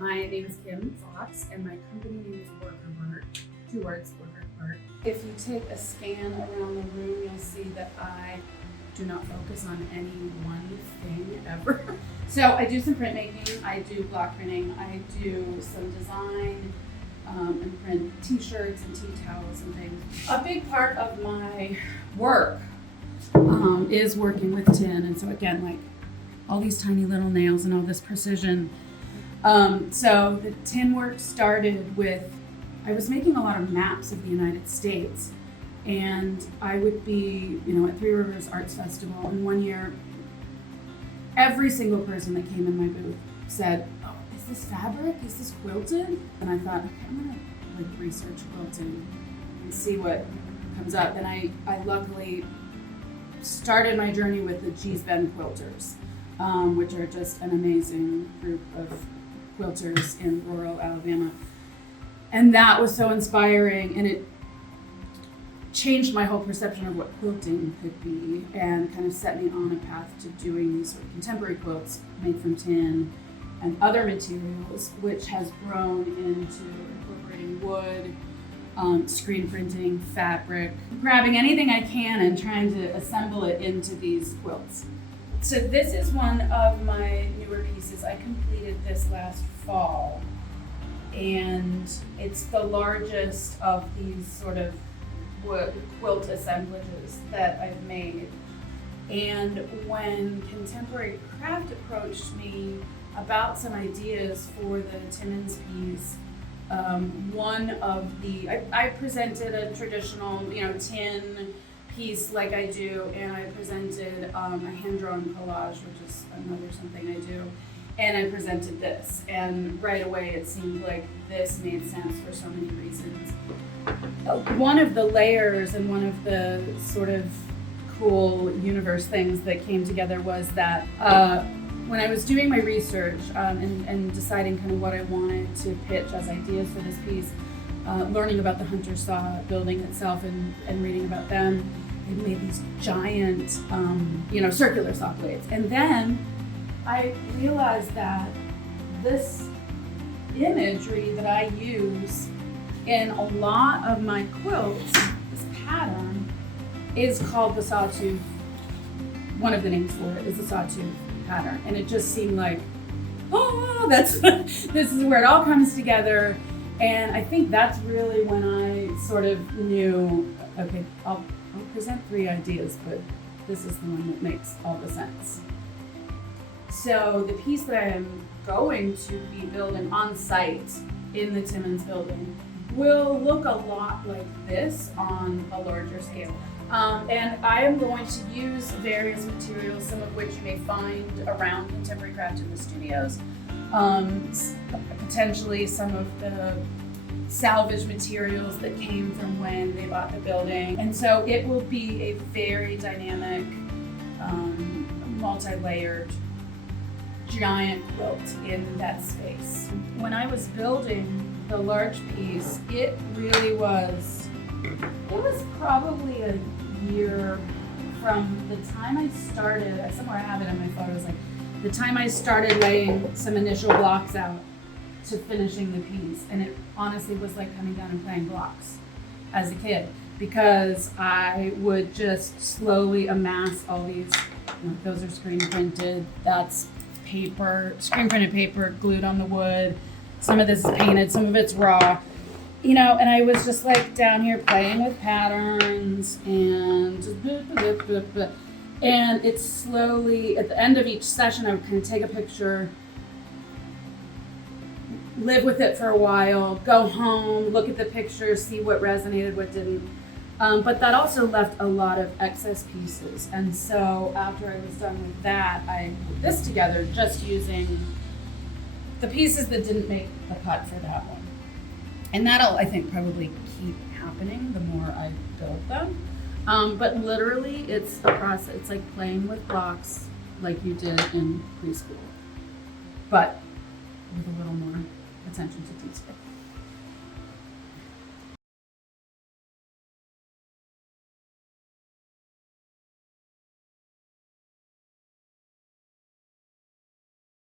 My name is Kim Fox, and my company name is Worker Heart. 2 words, Worker Heart. If you take a scan around the room, you'll see that I do not focus on any one thing ever. So I do some printmaking, I do block printing, I do some design, and print t-shirts and tea towels and things. A big part of my work is working with tin, and so again, like all these tiny little nails and all this precision. So the tin work started with, I was making a lot of maps of the United States, and I would be, at Three Rivers Arts Festival, and one year, every single person that came in my booth said, "Oh, is this fabric? Is this quilted?" And I thought, okay, I'm gonna research quilting and see what comes up. And I luckily started my journey with the Gee's Bend quilters, which are just an amazing group of quilters in rural Alabama. And that was so inspiring, and it changed my whole perception of what quilting could be, and kind of set me on a path to doing these sort of contemporary quilts made from tin and other materials, which has grown into incorporating wood, screen printing, fabric, grabbing anything I can and trying to assemble it into these quilts. So this is one of my newer pieces. I completed this last fall, and it's the largest of these sort of wood quilt assemblages that I've made. And when Contemporary Craft approached me about some ideas for the Timmons piece, I presented a traditional, tin piece like I do, and I presented a hand-drawn collage, which is another something I do, and I presented this, and right away it seemed like this made sense for so many reasons. One of the layers and one of the sort of cool universe things that came together was that when I was doing my research and deciding kind of what I wanted to pitch as ideas for this piece, learning about the Hunter Saw building itself and reading about them, they made these giant, circular saw blades. And then I realized that this imagery that I use in a lot of my quilts, this pattern, is called the sawtooth. One of the names for it is the sawtooth pattern. And it just seemed like, this is where it all comes together. And I think that's really when I sort of knew, okay, I'll present 3 ideas, but this is the one that makes all the sense. So the piece that I am going to be building on site in the Timmons building will look a lot like this on a larger scale. And I am going to use various materials, some of which you may find around Contemporary Craft Timmons Studios, potentially some of the salvage materials that came from when they bought the building. And so it will be a very dynamic, multi-layered, giant quilt in that space. When I was building the large piece, it was probably a year from the time I started, somewhere I have it in my photos, like the time I started laying some initial blocks out to finishing the piece. And it honestly was like coming down and playing blocks as a kid, because I would just slowly amass all these, those are screen printed, that's paper, screen printed paper glued on the wood. Some of this is painted, some of it's raw, and I was just like down here playing with patterns and it's slowly, at the end of each session, I would kind of take a picture, live with it for a while, go home, look at the picture, see what resonated, what didn't. But that also left a lot of excess pieces. And so after I was done with that, I put this together just using the pieces that didn't make the cut for that one. And that'll, I think, probably keep happening the more I build them. But literally, it's a process. It's like playing with blocks like you did in preschool, but with a little more attention to detail.